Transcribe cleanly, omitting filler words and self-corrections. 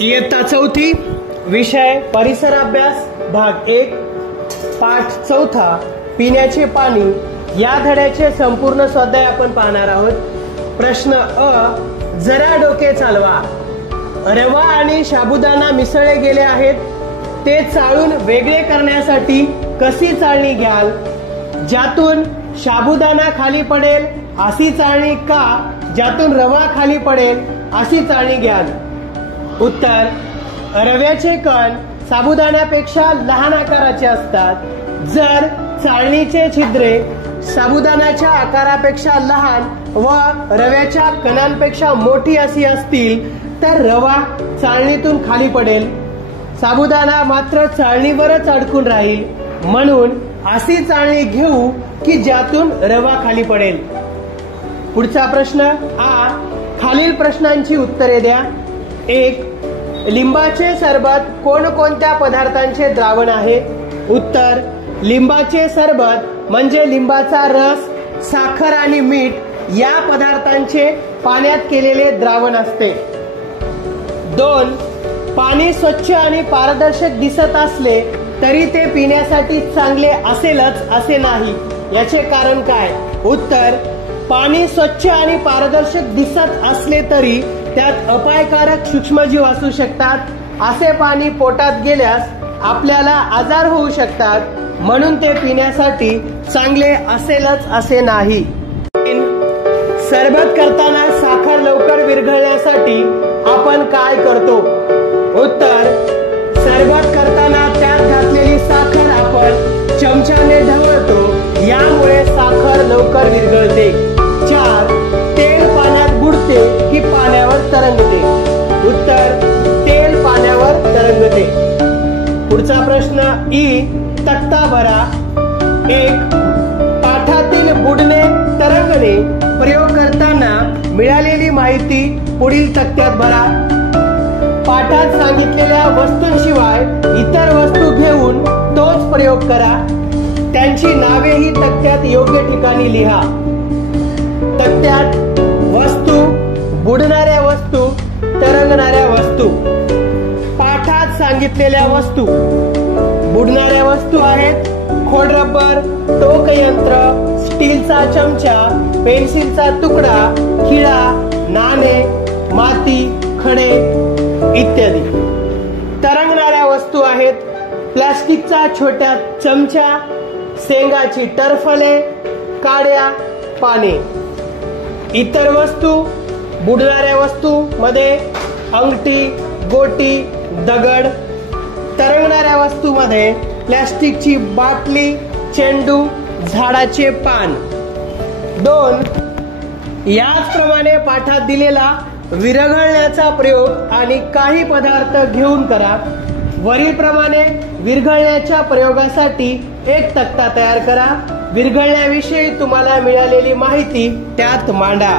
इयत्ता चौथी, विषय परिसर अभ्यास, भाग 1, पाठ 4, पिण्याचे पाणी या धड्याचे संपूर्ण स्वाध्याय आपण पाहणार आहोत। प्रश्न अ, जरा डोके चालवा। रवा आणि साबुदाणा मिसळले गेले आहेत, ते चाळून वेगळे करण्यासाठी कशी चाळणी घ्याल? ज्यातून साबुदाणा खाली पडेल अशी चाळणी का, ज्यातून रवा खाली पडेल अशी चाळणी घ्याल? उत्तर, रव्याचे कण साबुदाण्यापेक्षा लहान आकाराचे असतात। जर चाळणीचे छिद्रे साबुदाण्याच्या आकारापेक्षा लहान व रव्याच्या कणांपेक्षा मोठी अशी असतील तर रवा चाळणीतून खाली पडेल, साबुदाणा मात्र चाळणीवरच अडकून राहील। म्हणून अशी चाळणी घेऊ की ज्यातून रवा खाली पडेल। पुढचा प्रश्न आ, खालील प्रश्नांची उत्तरे द्या। 1. लिंबाचे सरबत कोणकोणत्या पदार्थांचे द्रावण आहे? उत्तर, लिंबाचे सरबत म्हणजे लिंबाचा रस, साखर आणि मीठ या पदार्थांचे पाण्यात केलेले द्रावण असते। 2. पाणी स्वच्छ आणि पारदर्शक दिसत असले तरी ते पिण्यासाठी चांगले असेलच असे नाही, याचे कारण काय? उत्तर, पाणी स्वच्छ आणि पारदर्शक दिसत असले तरी त्यात अपायकारक सूक्ष्मजीव असू शकतात। असे पाणी पोटात गेल्यास आपल्याला आजार होऊ शकतात, म्हणून ते पिण्यासाठी चांगले असेलच असे नाही। सरबत करताना साखर लवकर विरघळण्यासाठी आपण काय करतो? उत्तर, सरबत करताना त्यात घातलेली साखर आपण चमच्याने ढवळतो, यामुळे साखर लवकर विरघळते। 4. तेल पाण्यात बुडते की पाण्यावर तरंगते? उत्तर, तेल पाण्यावर तरंगते। पुढचा प्रश्न ई, तक्ता भरा। 1. पाठातील बुडणे तरंगणे प्रयोग करताना मिळालेली माहिती पुढील तक्त्यात भरा। पाठात सांगितलेल्या वस्तूंशिवाय इतर वस्तू घेऊन तोच प्रयोग करा, त्यांची नावेही तक्त्यात योग्य ठिकाणी लिहा। तक्त्यात वस्तू, बुडणाऱ्या वस्तू, तरंगणाऱ्या वस्तू। पाठात सांगितलेल्या वस्तू, बुडणाऱ्या वस्तू आहेत खोडरबर, टोकयंत्र, स्टीलचा चमचा, पेन्सिलचा तुकडा, खिळा, नाणे, माती, खडे इत्यादी। तरंगणाऱ्या वस्तू आहेत प्लास्टिकचा छोटा चमचा, शेंगाची टरफले, काड्या, पाने। इतर वस्तू, बुडणाऱ्या वस्तू मध्ये अंगठी, गोटी, दगड। तरंगणाऱ्या वस्तू मध्ये प्लास्टिकची बाटली, चेंडू, झाडाचे पान। 2. याचप्रमाणे पाठात दिलेला विरघळण्याचा प्रयोग आणि काही पदार्थ घेऊन करा। वरीलप्रमाणे विरघळण्याच्या प्रयोगासाठी एक तक्ता तयार करा। विरघळण्याविषयी तुम्हाला मिळालेली माहिती त्यात मांडा।